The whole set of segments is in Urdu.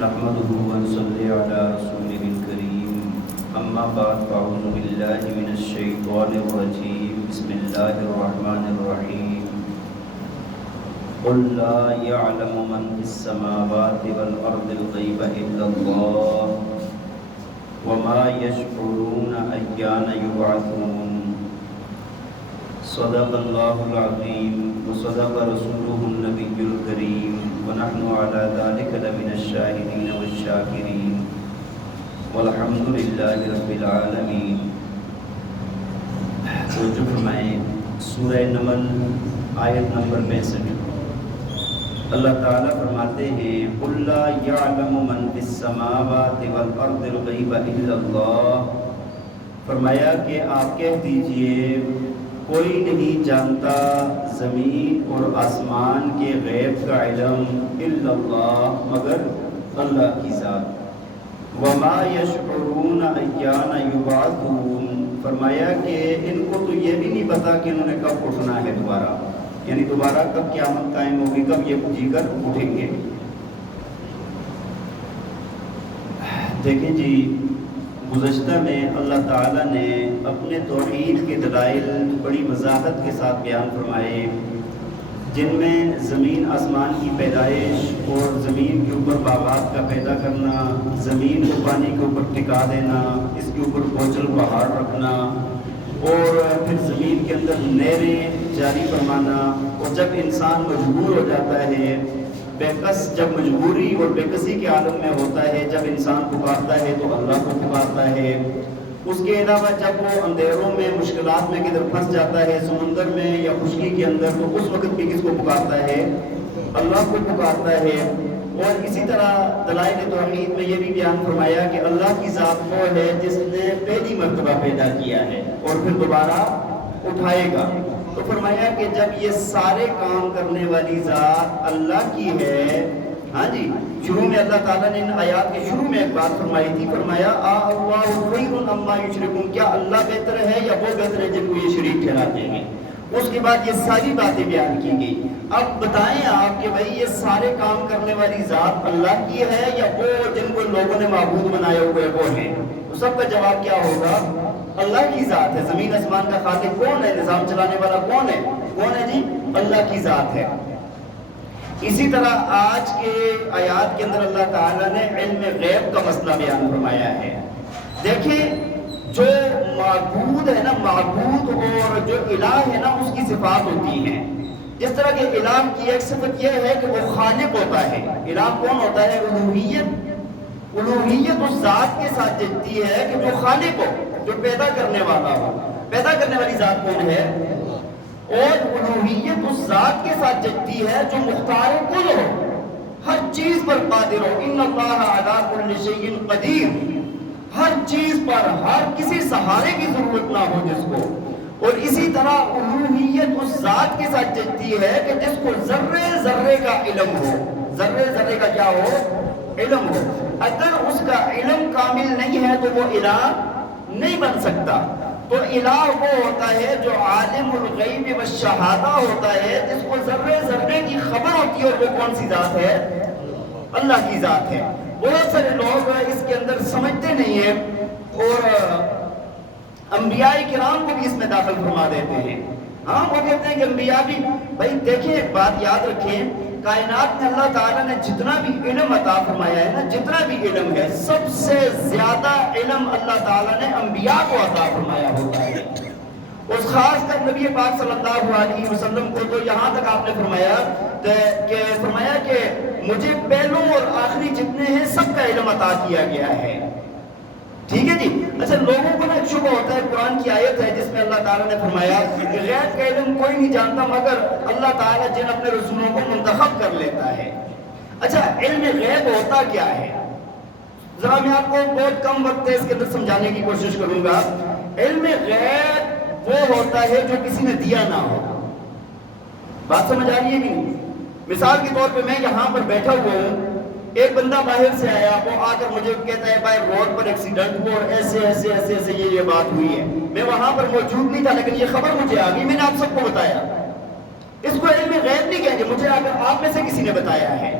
نحمده ونصلي على رسوله الكريم اما بعد فاعوذ بالله من الشيطان الرجيم بسم الله الرحمن الرحيم قل لا يعلم من في السماوات والأرض الغيب إلا الله وما يشعرون أيان يبعثون صدق الله العظيم وصدق رسوله النبي الكريم ونحن على ذلك لمن الشاهدين والشاكرين والحمد لله رب العالمين. توجہ فرمائیں سورہ نمل آیت نمبر 65. اللہ تعالیٰ فرماتے ہیں قُلْ لَا يَعْلَمُ مَنْ فِي السَّمَاوَاتِ وَالْأَرْضِ الْغَيْبَ إِلَّا اللَّهُ. فرمایا کہ آپ کہہ دیجئے کوئی نہیں جانتا زمین اور آسمان کے غیب کا علم الا اللہ مگر اللہ کی ذات. وما یشعرون ایان یبعثون. فرمایا کہ ان کو تو یہ بھی نہیں پتا کہ انہوں نے کب اٹھنا ہے دوبارہ، یعنی دوبارہ کب قیامت قائم ہوگی، کب یہ جی کر اٹھیں گے. دیکھیں جی، گزشتہ میں اللہ تعالیٰ نے اپنے توحید کے دلائل بڑی وضاحت کے ساتھ بیان فرمائے، جن میں زمین آسمان کی پیدائش اور زمین کے اوپر باغات کا پیدا کرنا، زمین کو پانی کے اوپر ٹکا دینا، اس کے اوپر کوچل پہاڑ رکھنا، اور پھر زمین کے اندر نہریں جاری فرمانا، اور جب انسان مجبور ہو جاتا ہے، بےکس جب مجبوری اور بےکسی کے عالم میں ہوتا ہے، جب انسان پکارتا ہے تو اللہ کو پکارتا ہے. اس کے علاوہ جب وہ اندھیروں میں مشکلات میں کدھر پھنس جاتا ہے، سمندر میں یا خشکی کے اندر، تو اس وقت بھی کس کو پکارتا ہے؟ اللہ کو پکارتا ہے. اور اسی طرح دلائل توحید میں یہ بھی بیان فرمایا کہ اللہ کی ذات وہ ہے جس نے پہلی مرتبہ پیدا کیا ہے اور پھر دوبارہ اٹھائے گا. تو فرمایا کہ جب یہ سارے کام کرنے والی ذات اللہ کی ہے، ہاں جی، شروع میں اللہ تعالیٰ نے ان آیات کے شروع میں ایک بات فرمائی تھی، فرمایا اللہ خیر عما یشرکون. کیا اللہ بہتر ہے یا وہ بہتر ہے جن کو یہ شریک ٹھہراتے ہیں؟ اس کے بعد یہ ساری باتیں بیان کی گئی. اب بتائیں آپ کہ بھائی یہ سارے کام کرنے والی ذات اللہ کی ہے یا وہ جن کو لوگوں نے معبود بنایا ہوئے وہ ہیں؟ تو سب کا جواب کیا ہوگا؟ اللہ کی ذات ہے. زمین آسمان کا خالق کون ہے؟ نظام چلانے والا کون ہے؟ کون ہے جی؟ اللہ کی ذات ہے. اسی طرح آج کے آیات کے اندر اللہ تعالیٰ نے علم غیب کا مسئلہ بیان فرمایا ہے. دیکھیں، جو معبود ہے نا، معبود اور جو الہ ہے نا، اس کی صفات ہوتی ہیں. جس طرح کہ الہ کی ایک صفت یہ ہے کہ وہ خالق ہوتا ہے. الہ کون ہوتا ہے؟ الوہیت اس ذات کے ساتھ جڑتی ہے کہ جو خالق ہو، جو پیدا کرنے والا ہو. پیدا کرنے والی ذات کون ہے؟ اور الوہیت اس ذات کے ساتھ جڑتی ہے جو مختار کل ہو، ہر چیز پر قادر ہو. ان اللہ علی کل شیء قدیر. ہر چیز پر، ہر کسی سہارے کی ضرورت نہ ہو جس کو. اور اسی طرح الوہیت اس ذات کے ساتھ جڑتی ہے کہ جس کو ذرے ذرے کا علم ہو. ذرے ذرے کا کیا ہو؟ علم ہو. اگر اس کا علم کامل نہیں ہے تو وہ الہ نہیں بن سکتا. تو الہ وہ ہوتا ہے جو عالم الغیب والشہادہ ہوتا ہے، جس کو ذرے ذرے کی خبر ہوتی ہے. اور وہ کون سی ذات ہے؟ اللہ کی ذات ہے. بہت سارے لوگ اس کے اندر سمجھتے نہیں ہیں اور انبیاء کرام کو بھی اس میں داخل فرما دیتے ہیں. ہاں، وہ کہتے ہیں کہ انبیاء بھی، بھائی دیکھیں ایک بات یاد رکھیں، کائنات میں اللہ تعالیٰ نے جتنا بھی علم عطا فرمایا ہے نا، جتنا بھی علم ہے، سب سے زیادہ علم اللہ تعالیٰ نے انبیاء کو عطا فرمایا ہوتا ہے. اس خاص کر نبی پاک صلی اللہ علیہ وسلم کو تو یہاں تک آپ نے فرمایا کہ مجھے پہلو اور آخری جتنے ہیں سب کا علم عطا کیا گیا ہے. ٹھیک ہے جی. اچھا، لوگوں کو نا ایک شبہ ہوتا ہے، قرآن کی آیت ہے جس میں اللہ تعالیٰ نے فرمایا کہ غیب کا علم کوئی نہیں جانتا مگر اللہ تعالیٰ جن اپنے رسولوں کو منتخب کر لیتا ہے. اچھا، علم غیب ہوتا کیا ہے؟ ذرا میں آپ کو بہت کم وقت ہے اس کے اندر سمجھانے کی کوشش کروں گا. علم غیب وہ ہوتا ہے جو کسی نے دیا نہ ہو. بات سمجھ آ رہی ہے کہ نہیں؟ مثال کے طور پہ میں یہاں پر بیٹھا ہوا ہوں، ایک بندہ باہر سے آیا، وہ آ کر مجھے کہتا ہے بھائی روڈ پر ایکسیڈنٹ ہوا اور ایسے ایسے ایسے ایسے یہ بات ہوئی ہے. میں وہاں پر موجود نہیں تھا لیکن یہ خبر مجھے آ گئی، میں نے آپ سب کو بتایا. اس کو علم غیب نہیں کہیں گے، مجھے اگر آپ میں سے کسی نے بتایا ہے.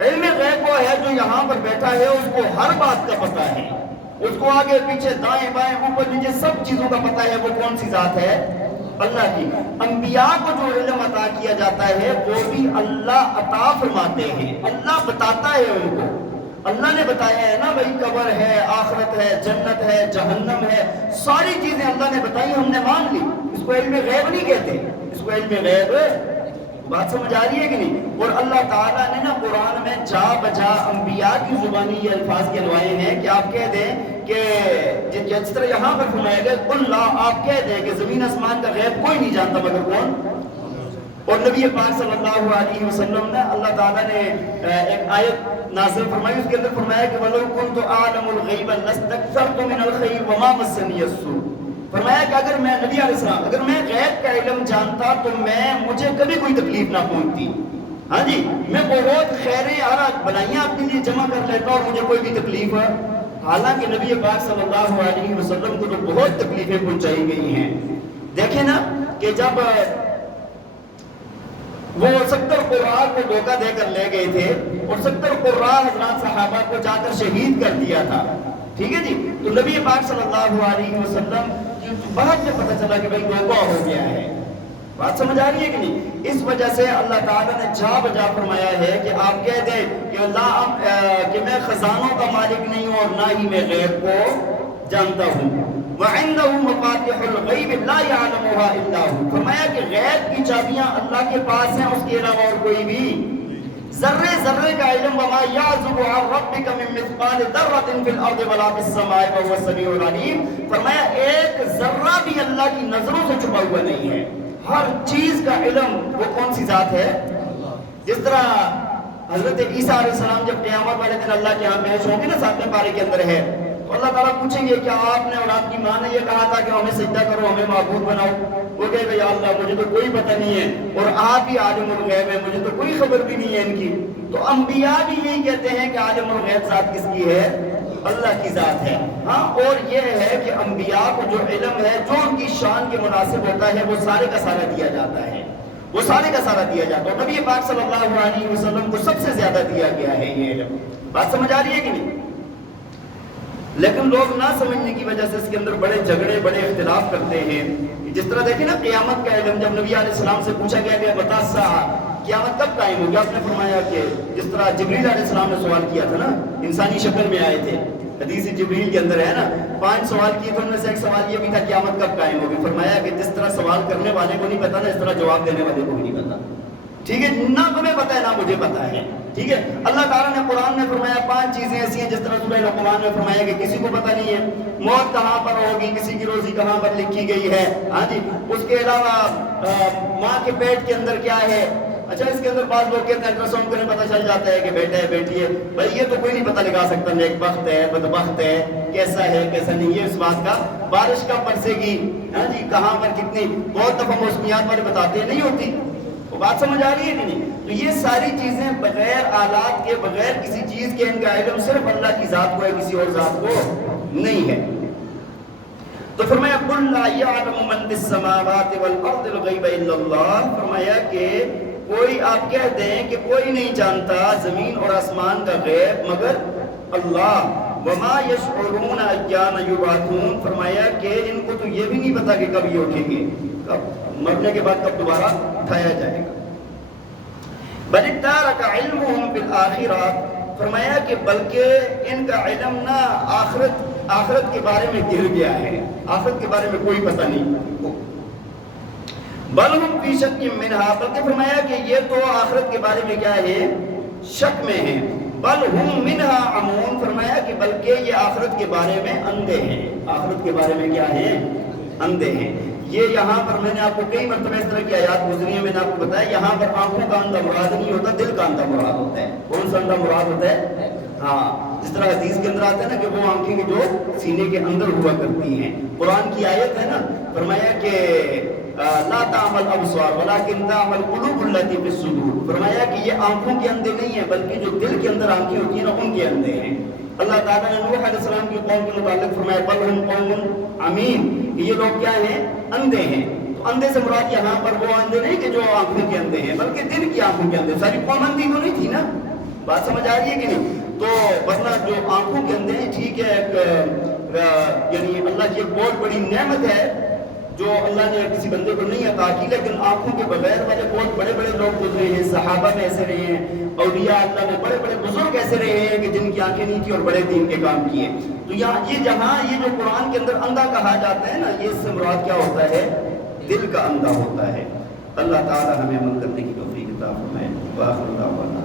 علم غیب وہ ہے جو یہاں پر بیٹھا ہے اس کو ہر بات کا پتہ ہے، اس کو آگے پیچھے دائیں بائیں اوپر نیچے سب چیزوں کا پتہ ہے۔ وہ کون سی ذات ہے؟ اللہ کی۔ انبیاء کو جو علم عطا کیا جاتا ہے وہ بھی اللہ عطا فرماتے ہیں، اللہ بتاتا ہے ان کو۔ اللہ نے بتایا ہے نا بھائی، قبر ہے، آخرت ہے، جنت ہے، جہنم ہے، ساری چیزیں اللہ نے بتائی، ہم نے مان لی۔ اس کو علم غیب نہیں کہتے، اس کو علم غیب، بات سمجھ آ رہی ہے کہ نہیں؟ اور اللہ تعالیٰ نے نا قرآن میں جا بجا انبیاء کی زبانی یہ الفاظ کہلوائے ہیں کہ آپ کہہ دیں کہ جس طرح یہاں پر فرمایا گیا اللہ، آپ کہہ دیں کہ زمین آسمان کا غیب کوئی نہیں جانتا مگر کون؟ اور نبی پاک صلی اللہ علیہ وسلم نے، اللہ تعالیٰ نے ایک آیت نازل فرمائی، اس کے اندر فرمایا کہ وَلَوْ كُنْتُ أَعْلَمُ الْغَيْبَ لَاسْتَكْثَرْتُ مِنَ الْخَيْرِ وَمَا مَسَّنِيَ السُّوءُ۔ فرمایا کہ اگر میں نبی علیہ السلام، اگر میں غیب کا علم جانتا تو مجھے کبھی کوئی تکلیف نہ پہنچتی۔ ہاں جی، میں بہت خیریں بنائیاں اپنے لیے جمع کر لیتا اور مجھے کوئی بھی تکلیف ہے۔ حالانکہ نبی پاک صلی اللہ علیہ وسلم کو تو بہت تکلیفیں پہنچائی گئی ہیں۔ دیکھیں نا کہ جب وہ 70 قراء کو دھوکہ دے کر لے گئے تھے اور 70 قراء حضرات صحابہ کو جا کر شہید کر دیا تھا، ٹھیک ہے جی، تو نبی پاک صلی اللہ علیہ وسلم بعد میں پتہ چلا کہ بھائی دھوکہ ہو گیا ہے۔ بات سمجھ آ رہی ہے کہ نہیں؟ اس وجہ سے اللہ تعالیٰ نے جا بجا فرمایا ہے کہ آپ کہہ دیں کہ اللہ کہ میں خزانوں کا مالک نہیں ہوں اور نہ ہی میں غیب کو جانتا ہوں۔ وَعِنْدَهُ مَفَاتِحُ الْغَيْبِ لَا يَعْلَمُهَا إِلَّا هُوَ۔ فرمایا کہ غیب کی چابیاں اللہ کے پاس ہیں، اس کے علاوہ اور کوئی بھی ذرے ذرے کا علم، وما يعزب عن ربك من مثقال ذرة في الارض ولا في السماء وهو السميع العليم۔ فرمایا ایک ذرہ بھی اللہ کی نظروں سے چھپا ہوا نہیں ہے، ہر چیز کا علم وہ کون سی ذات ہے؟ جس طرح حضرت عیسیٰ علیہ السلام جب قیامت والے دن اللہ کے یہاں پیش ہوں گے نا، 7ویں پارے کے اندر ہے، تو اللہ تعالیٰ پوچھیں گے کیا آپ نے اور آپ کی ماں نے یہ کہا تھا کہ ہمیں سجدہ کرو، ہمیں معبود بناؤ؟ وہ کہے گا یا اللہ مجھے تو کوئی پتہ نہیں ہے اور آپ ہی عالم الغیب ہے، مجھے تو کوئی خبر بھی نہیں ہے ان کی۔ تو انبیاء بھی یہی کہتے ہیں کہ عالم الغیب ذات کس کی ہے؟ اللہ کی ذات ہے۔ ہاں، اور یہ ہے کہ انبیاء کو جو علم ہے جو ان کی شان کے مناسب ہوتا ہے وہ سارے کا سارا دیا جاتا ہے، وہ سارے کا سارا دیا جاتا ہے۔ نبی پاک صلی اللہ علیہ وسلم کو سب سے زیادہ دیا گیا ہے یہ علم۔ بات سمجھ آ رہی ہے کہ نہیں؟ لیکن لوگ نہ سمجھنے کی وجہ سے اس کے اندر بڑے جھگڑے، بڑے اختلاف کرتے ہیں۔ جس طرح دیکھیں نا قیامت کا علم، جب نبی علیہ السلام سے پوچھا گیا کہ بتا قیامت کب قائم ہوگی، آپ نے فرمایا کہ جس طرح جبریل علیہ السلام نے سوال کیا تھا نا، انسانی شکل میں آئے تھے، حدیث جبریل کے اندر ہے نا، 5 سوال کیے تھے، ان میں سے ایک سوال یہ بھی تھا قیامت کب قائم ہوگی۔ فرمایا کہ جس طرح سوال کرنے والے کو نہیں پتا نا، اس طرح جواب دینے والے کو بھی نہیں پتا، ٹھیک ہے، نہ تمہیں پتا ہے نہ مجھے پتا ہے، ٹھیک ہے۔ اللہ تعالیٰ نے قرآن میں فرمایا 5 چیزیں ایسی ہیں، جس طرح سورہ لقمان میں فرمایا کہ کسی کو پتہ نہیں ہے موت کہاں پر ہوگی، کسی کی روزی کہاں پر لکھی گئی ہے، ہاں جی، اس کے علاوہ ماں کے پیٹ کے اندر کیا ہے۔ اچھا، اس کے اندر بعض لوگ کہتے ہیں الٹراساؤنڈ کرنے پتہ چل جاتا ہے کہ بیٹا ہے بیٹی ہے، بھائی یہ تو کوئی نہیں پتہ لگا سکتا، نیک بخت ہے بدبخت ہے، کیسا ہے کیسا نہیں ہے، اس بات کا بارش کب برسے گی، ہاں جی، کہاں پر کتنی، بہت دفعہ موسمیات والے بتاتے ہیں نہیں ہوتی۔ وہ بات سمجھ آ رہی ہے کہ نہیں؟ تو یہ ساری چیزیں بغیر آلات کے، بغیر کسی چیز کے، ان کا علم صرف اللہ کی ذات کو ہے، کسی اور ذات کو نہیں ہے۔ تو فرمایا قُلْ لَا يَعْلَمُ مَنْ فِي السَّمَاوَاتِ وَالْأَرْضِ الْغَيْبَ إِلَّا اللَّهُ۔ فرمایا کہ کوئی، آپ کہہ دیں کہ کوئی نہیں جانتا زمین اور آسمان کا غیب مگر اللہ۔ وَمَا يَشْعُرُونَ أَيَّانَ يُبْعَثُونَ۔ فرمایا کہ ان کو تو یہ بھی نہیں پتا کہ کب یہ اٹھیں گے، کب مرنے کے بعد کب دوبارہ اٹھایا جائے گا۔ بَلِ ادَّارَكَ عِلْمُهُمْ فِي الْآخِرَةِ۔ فرمایا کہ بلکہ ان کا علم نہ آخرت کے بارے میں گر گیا ہے، آخرت کے بارے میں کوئی پتہ نہیں۔ بل ہم فی شک منہا، بلکہ فرمایا کہ یہ تو آخرت کے بارے میں کیا ہے، شک میں ہیں۔ بل ہم منہا عمون۔ فرمایا کہ بلکہ یہ آخرت کے بارے میں اندھے ہیں، آخرت کے بارے میں کیا ہے، اندھے ہیں۔ یہ یہاں پر میں نے آپ کو کئی مرتبہ اس طرح کی آیات گزری ہیں، میں نے آپ کو بتایا یہاں پر آنکھوں کا اندھا مراد نہیں ہوتا، دل کا اندھا مراد ہوتا ہے۔ کون سا اندھا مراد ہوتا ہے؟ ہاں، جس طرح حدیث کے اندر آتا ہے نا کہ وہ آنکھیں جو سینے کے اندر ہوا کرتی ہیں۔ قرآن کی آیت ہے نا، فرمایا کہ لا تعمل الابصار ولكن تعمل القلوب التي في الصدور۔ فرمایا کہ یہ آنکھوں کے اندھے نہیں ہیں بلکہ جو دل کے اندر آنکھیں ہوتی ہیں نا، ان کے اندھے ہیں۔ اللہ تعالیٰ نے نوح علیہ السلام کی قوم کے متعلق فرمایا بل ہم قوم عمین، کہ یہ لوگ کیا ہیں، اندھے ہیں۔ تو اندھے سے مراد یہاں پر وہ اندھے نہیں کہ جو آنکھوں کے اندھے ہیں، بلکہ دل کی آنکھوں کے اندھے۔ ساری قوم اندھی تو نہیں تھی نا، بات سمجھ آ رہی ہے کہ نہیں؟ تو ورنہ جو آنکھوں کے اندر ٹھیک ہے یعنی اللہ کی ایک بہت بڑی نعمت ہے جو اللہ نے کسی بندے کو نہیں عطا کی، لیکن آنکھوں کے بغیر والے بہت بڑے بڑے لوگ گزرے ہیں، صحابہ میں ایسے رہے ہیں، اولیاء اللہ میں بڑے بڑے بزرگ ایسے رہے ہیں کہ جن کی آنکھیں نہیں تھی اور بڑے دین کے کام کیے۔ تو یہ جہاں یہ جو قرآن کے اندر اندھا کہا جاتا ہے نا، یہ اس سے مراد کیا ہوتا ہے؟ دل کا اندھا ہوتا ہے۔ اللہ تعالی ہمیں عمل کرنے کی توفیق عطا فرمائے۔ وآخر دعوانا